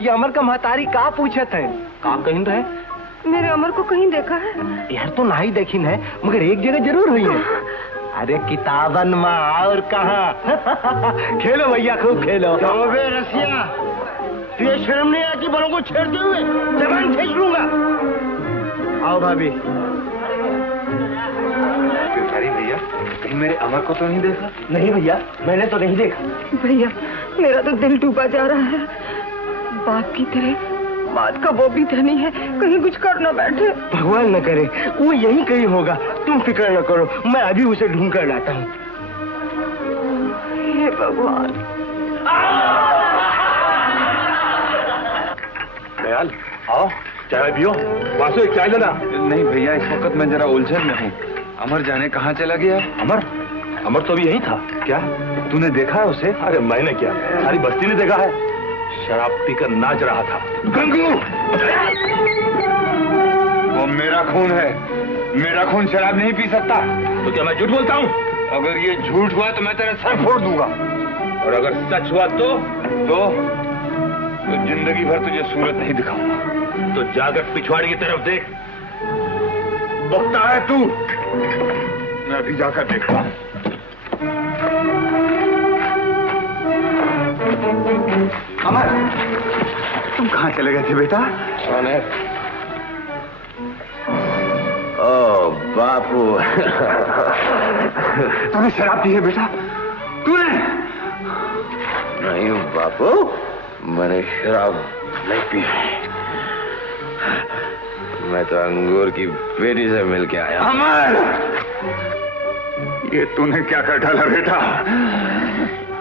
ये अमर का महतारी का पूछत है? का कहीं रहे? मेरे अमर को कहीं देखा है? यार तो ना ही देखी है, मगर एक जगह जरूर हुई है। अरे किताबन माँ और कहाँ। खेलो भैया, खूब खेलो। बे रसिया, तुझे शर्म नहीं आती बड़ों को छेड़ते हुए? जबान खींच लूंगा। आओ भाभी। भैया, कहीं मेरे अमर को तो नहीं देखा? नहीं भैया, मैंने तो नहीं देखा। भैया, मेरा तो दिल डूबा जा रहा है। बाप की तरह बात का वो भी धनी है, कहीं कुछ कर न बैठे। भगवान न करे, वो यही कहीं होगा। तुम फिक्र न करो, मैं अभी उसे ढूंढ कर लाता हूँ। हे भगवान। दयाल, आओ चाय पियो। वासु एक चाय लेना। नहीं भैया, इस वक्त मैं जरा उलझन में हूँ। अमर जाने कहाँ चला गया? अमर? अमर तो अभी यही था। क्या तूने देखा है उसे? अरे मैंने क्या, सारी बस्ती ने देखा है। शराब पीकर नाच रहा था। गंगू, वो मेरा खून है, मेरा खून शराब नहीं पी सकता। तो क्या मैं झूठ बोलता हूँ? अगर ये झूठ हुआ तो मैं तेरा सर फोड़ दूंगा, और अगर सच हुआ तो जिंदगी भर तुझे सूरत नहीं दिखाऊंगा। तो जाकर पिछवाड़ी की तरफ देख। बकता है तू? मैं अभी जाकर देखता हूँ। अमर, तुम कहाँ चले गए थे बेटा? कौन है? ओ बापू। तूने शराब पी है बेटा? तूने? नहीं बापू, मैंने शराब नहीं पी है। मैं तो अंगूर की बेटी से मिलके आया। अमर, ये तूने क्या कर डाला बेटा?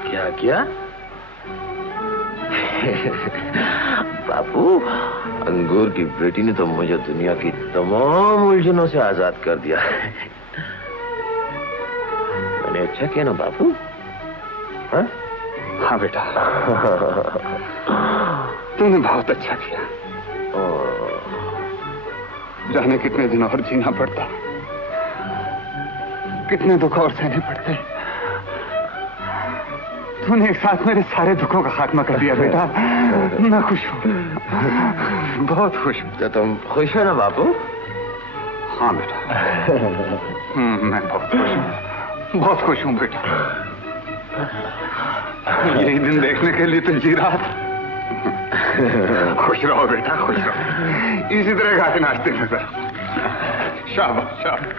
क्या किया? बापू, अंगूर की बेटी ने तो मुझे दुनिया की तमाम उलझनों से आजाद कर दिया है। मैंने अच्छा किया ना बापू? हाँ? हाँ बेटा, तूने बहुत अच्छा किया। जाने कितने दिन और जीना पड़ता, कितने दुख और सहने पड़ते। तूने एक साथ मेरे सारे दुखों का खात्मा कर दिया बेटा। मैं खुश हूँ, बहुत खुश हूँ। तो तुम खुश हो ना बापू? हाँ बेटा, मैं बहुत खुश हूँ, बहुत खुश हूँ बेटा। यही दिन देखने के लिए तो जी रहा था। खुश रहो बेटा, खुश रहो। इसी तरह गाते नाचते नजर। शाबाश शाबाश,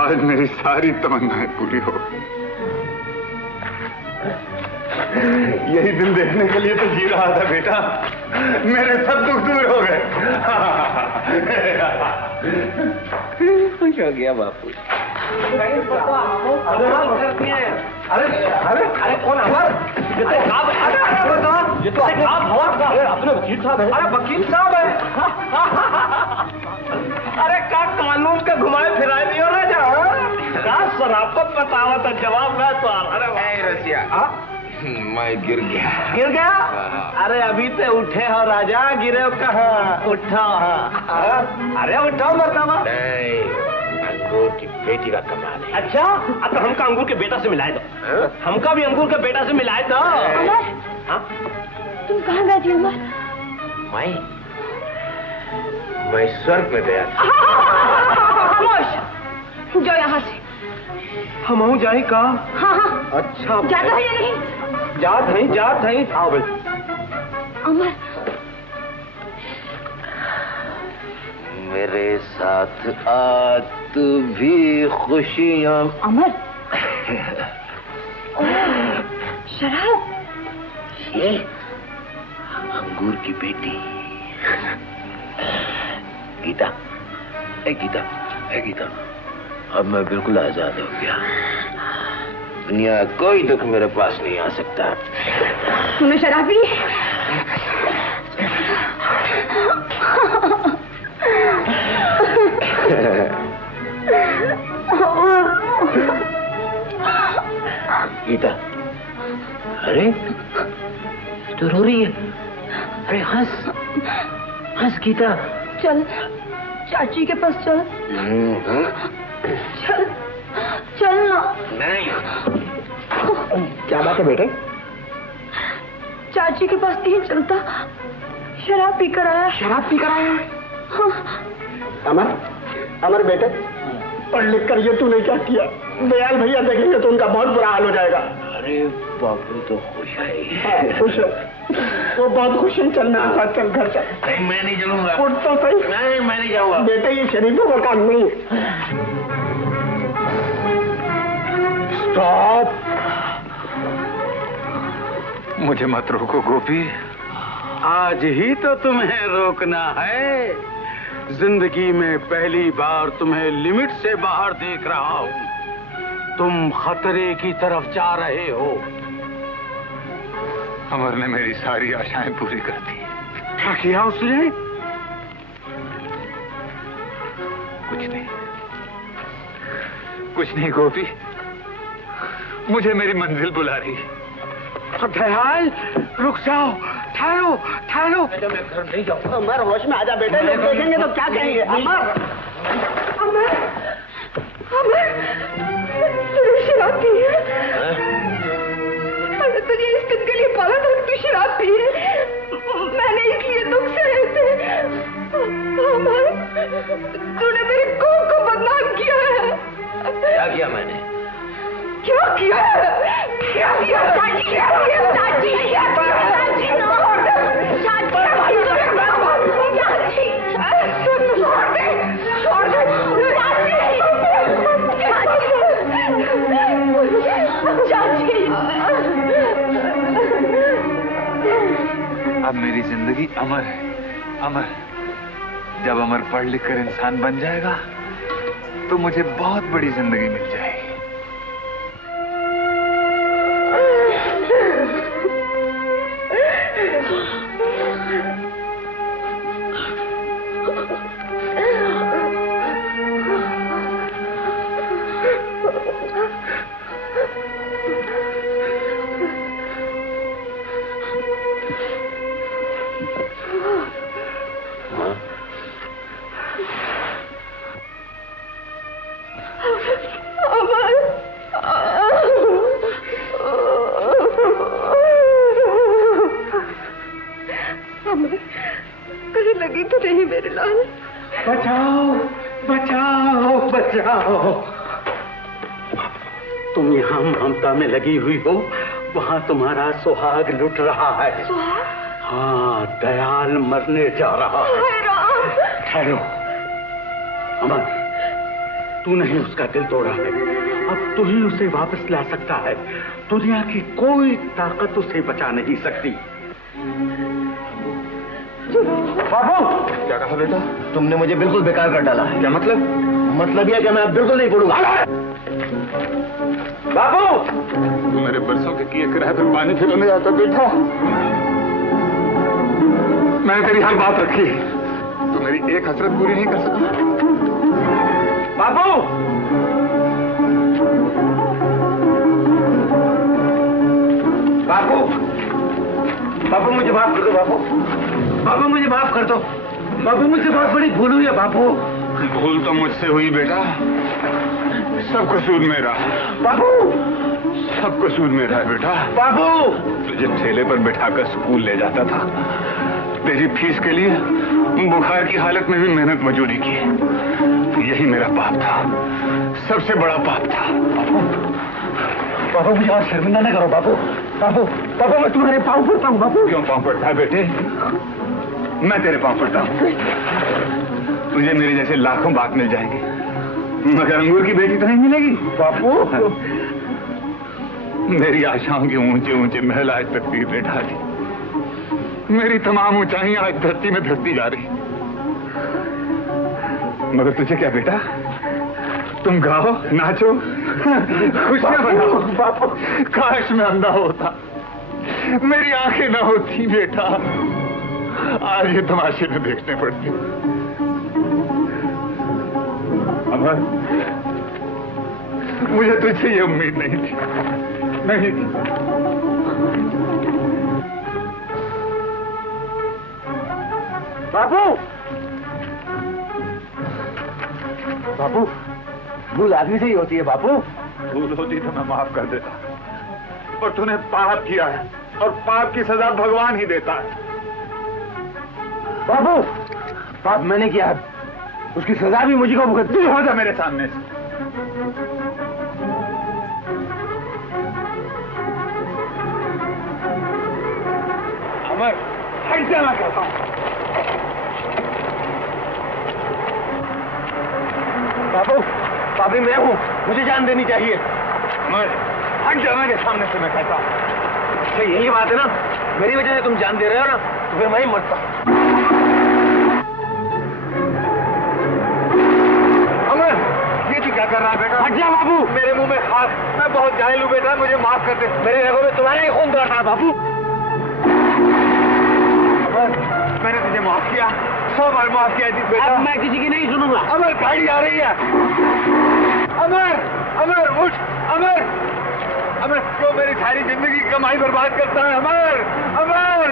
आज मेरी सारी तमन्नाएं पूरी हो। यही दिन देखने के लिए तो जी रहा था बेटा। मेरे सब दुख दूर हो गए। खुश हो गया बापू। अरे अरे अरे कौन अमर? ये तो अपने वकील साहब है। अरे वकील साहब है। अरे का कानून के घुमाए फिराए दियो ना जा। शराफत बतावा था, जवाब मैं तो। अरे रसिया, मैं गिर गया। गिर गया? अरे अभी तो उठे हो राजा, गिरे हो कहाँ? उठो। अरे उठो मरतबा। नहीं, अंगूर की बेटी का कमाल है। अच्छा, अब तो हमका अंगूर के बेटा से मिलाए दो। हमका भी अंगूर के बेटा से मिलाए दो। अमर, तुम कहाँ गए थे अमर? मैं स्वर्ग में गया था। खामोश, जाओ यहाँ से। हम जाए का? हाँ हाँ। अच्छा, जाते हो या नहीं? जात है। आओ भाई। अमर, मेरे साथ आ तू भी खुशियां। अमर, शराब? ये अंगूर की बेटी गीता। गीता, अब मैं बिल्कुल आजाद हो गया। दुनिया कोई दुख मेरे पास नहीं आ सकता। तूने शराब पी? गीता, अरे तो रो रही है? अरे हंस गीता। चल चाची के पास चल। चल ना। नहीं। क्या बात है बेटे? चाची के पास नहीं चलता, शराब पीकर आया। शराब पीकर आया? हाँ। अमर, अमर बेटे, पढ़ लिख कर ये तूने क्या किया? दयाल भैया देखेंगे तो उनका बहुत बुरा हाल हो जाएगा। अरे बापू तो खुश है। हाँ, खुश है, वो बहुत खुश है। चल मेरे साथ, चल घर चल। नहीं, मैं नहीं चलूंगा। उठ तो सही। नहीं, मैं नहीं जाऊंगा। बेटे ये शरीफों का काम नहीं है। स्टॉप! मुझे मत रोको गोपी। आज ही तो तुम्हें रोकना है। जिंदगी में पहली बार तुम्हें लिमिट से बाहर देख रहा हूँ। तुम खतरे की तरफ जा रहे हो। अमर ने मेरी सारी आशाएं पूरी कर दी। क्या किया उसने? कुछ नहीं, कुछ नहीं गोपी, मुझे मेरी मंजिल बुला रही है। दयाल, रुक जाओ, ठहरो, ठहरो। मैं घर नहीं जाऊंगा। अमर होश में आजा बेटे, लोग देखेंगे तो क्या कहेंगे? अमर, अमर, अमर, तूने शराब पी है? मैंने तुझे इस दिन के लिए पाला था कि तू शराब पी है। मैंने इसलिए दुख सहे थे। अमर, तूने मेरी कोख को बदनाम किया है। क्या किया मैंने? क्या किया? क्या किया? चाची, क्या किया? चाची, क्या किया? चाची, छोड़ दे। चाची, छोड़ दे, छोड़ दे। चाची, अब मेरी जिंदगी अमर है, अमर। जब अमर पढ़ लिख कर इंसान बन जाएगा तो मुझे बहुत बड़ी जिंदगी मिल जाएगी। कहीं लगी तो नहीं मेरे लाल? बचाओ, बचाओ, बचाओ। तुम यहाँ ममता में लगी हुई हो, वहाँ तुम्हारा सुहाग लुट रहा है। सुहाग? हाँ, दयाल मरने जा रहा है। हाय राम। ठहरो अमर, तू नहीं उसका दिल तोड़ा है, अब तू ही उसे वापस ला सकता है। दुनिया की कोई ताकत उसे बचा नहीं सकती। बाबू, क्या कहा बेटा? तुमने मुझे बिल्कुल बेकार कर डाला है। क्या मतलब? मतलब यह कि मैं अब बिल्कुल नहीं पढ़ूंगा। बाबू, तू मेरे बरसों के किए किराए पर पानी फिरने जाता बेटा। मैंने तेरी हर बात रखी, तू मेरी एक हसरत पूरी नहीं कर सका। बाबू, बाबू, बाबू मुझे माफ कर दो। बाबू, बाबू मुझे माफ कर दो। बाबू मुझसे बहुत बड़ी भूल हुई है। बाबू, भूल तो मुझसे हुई बेटा, सब कसूर मेरा। बाबू, सब कसूर मेरा है बेटा। बाबू, तुझे ठेले पर बैठाकर स्कूल ले जाता था, तेरी फीस के लिए बुखार की हालत में भी मेहनत मजूरी की। यही मेरा पाप था, सबसे बड़ा पाप था। बाबू मुझे और शर्मिंदा न करो। बाबू, बाबू, बाबू मैं तुम्हारे पाँव पड़ता हूँ। बाबू, क्यों पाँव पड़ता है बेटे? मैं तेरे पाँव पड़ता हूँ। तुझे मेरे जैसे लाखों बात मिल जाएंगे, मगर अंगूर की बेटी तो नहीं मिलेगी। बाबू, मेरी आशाओं के ऊंचे ऊंचे महल आज तकदीर ने ढा दी। मेरी तमाम ऊंचाइयां आज धरती में धरती जा रही। मगर तुझे क्या बेटा, तुम गाओ, नाचो, खुशियां बनाओ। बाबू, काश मैं अंधा होता, मेरी आंखें ना होती बेटा, आज ये तमाशे में देखने पड़ते। अमर, मुझे तुझसे ये उम्मीद नहीं थी, नहीं थी। बाबू, बाबू, भूल आदमी से ही होती है। बाबू, भूल होती तो मैं माफ कर देता, पर तूने पाप किया है, और पाप की सजा भगवान ही देता है। बाबू, पाप मैंने किया, उसकी सजा भी मुझे को भुगतनी हो जा मेरे सामने से। अमर, हट जा मैं कहता हूं। बाबू, पापी मैं हूँ, मुझे जान देनी चाहिए। अमर, हट जा मेरे सामने से मैं कहता हूं। अच्छा यही बात है ना, मेरी वजह से तुम जान दे रहे हो ना, तो फिर मैं ही मरता। अमर, ये तू क्या कर रहा है बेटा? हट जा बाबू, मेरे मुंह में खास, मैं बहुत जाहिल हूँ बेटा, मुझे माफ कर दे। मेरे रगों में तुम्हारा ही खून दौड़ रहा है बाबू। अमर, मैंने तुझे माफ किया, 100 बार माफ किया जी बेटा। अब मैं किसी की नहीं सुनूंगा। अमर, गाड़ी आ रही है। अमर, अमर उठ, अमर, अमर क्यों मेरी सारी जिंदगी की कमाई बर्बाद करता है? अमर, अमर।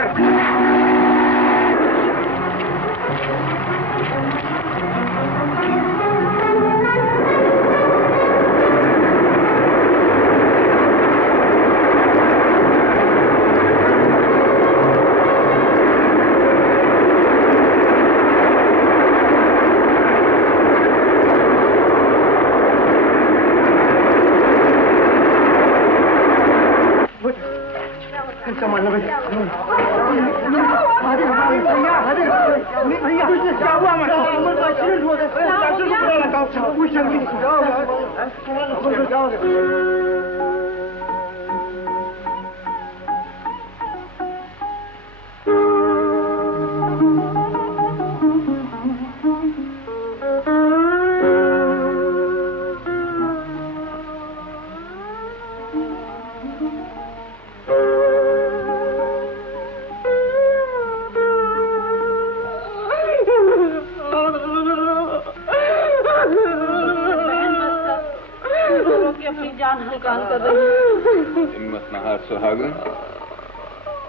हिम्मत न हार सुहागन,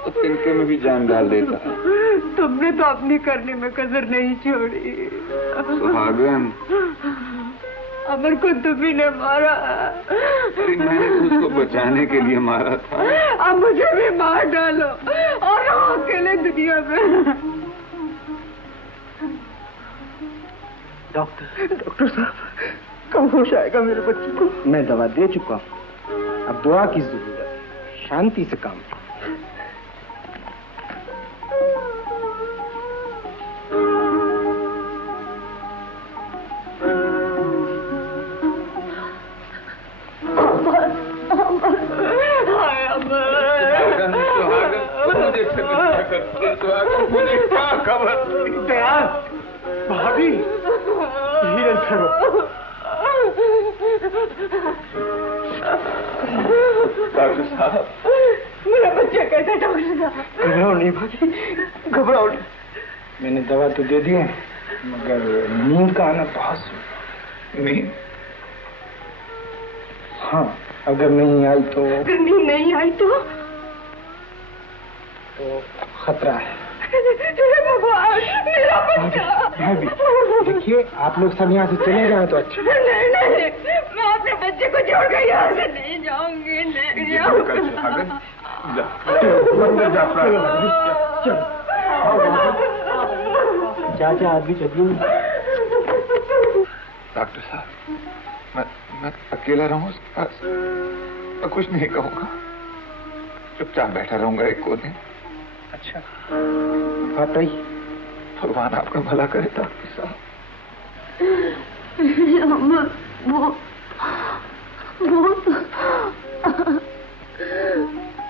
तो तिनके में भी जान डाल देता है। तुमने तो अपनी करने में कसर नहीं छोड़ी। सुहागन, अमर को तुम्ही ने मारा। अरे मैंने तो उसको बचाने के लिए मारा था। अब मुझे भी मार डालो और रहो अकेले दुनिया में। डॉक्टर साहब, कब होश आएगा मेरे बच्चे को? मैं दवा दे चुका हूँ, अब दुआ की जरूरत है, शांति से काम। मुझे क्या खबर? दयाल, भाभी, धीरज करो। डॉक्टर साहब, मेरा बच्चा कैसा? डॉक्टर साहब, घबराओ नहीं भाभी, घबराओ नहीं। मैंने दवा तो दे दी है, मगर नींद का आना बहुत। नींद? हाँ, अगर नहीं आई तो? अगर नींद नहीं आई तो खतरा है। भगवान, मेरा बच्चा। भाभी, देखिए आप लोग सब यहाँ से चले जाए तो अच्छा। नहीं नहीं, मैं अपने बच्चे को छोड़कर यहाँ से नहीं जाऊंगी, नहीं जाऊंगी। चाचा आदमी चलिए। डॉक्टर साहब, मैं अकेला रहूं उसके पास? मैं कुछ नहीं कहूंगा, चुपचाप बैठा रहूंगा एक कोने। अच्छा, आप रही। भगवान आपका भला करे डॉक्टर साहब।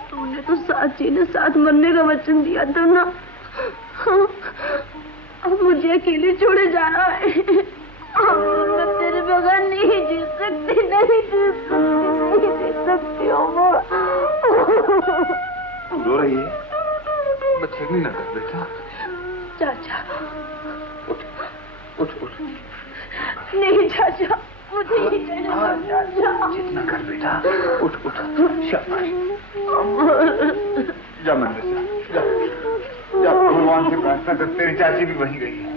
तूने तो साची ने साथ मरने का वचन दिया था ना, अब मुझे अकेले छोड़े जाना है। मैं तेरे बगैर नहीं जी सकती, नहीं जी सकती हूँ। रो रही है, बचनी ना कर बेटा। चाचा, उठ उठ उठ। नहीं चाचा, मुझे नहीं जाना चाचा। जितना कर बेटा, उठ उठ। शाबाश। जा मंदिर से, जा जा, भगवान से प्रार्थना कर, तेरी चाची भी वहीं गई है।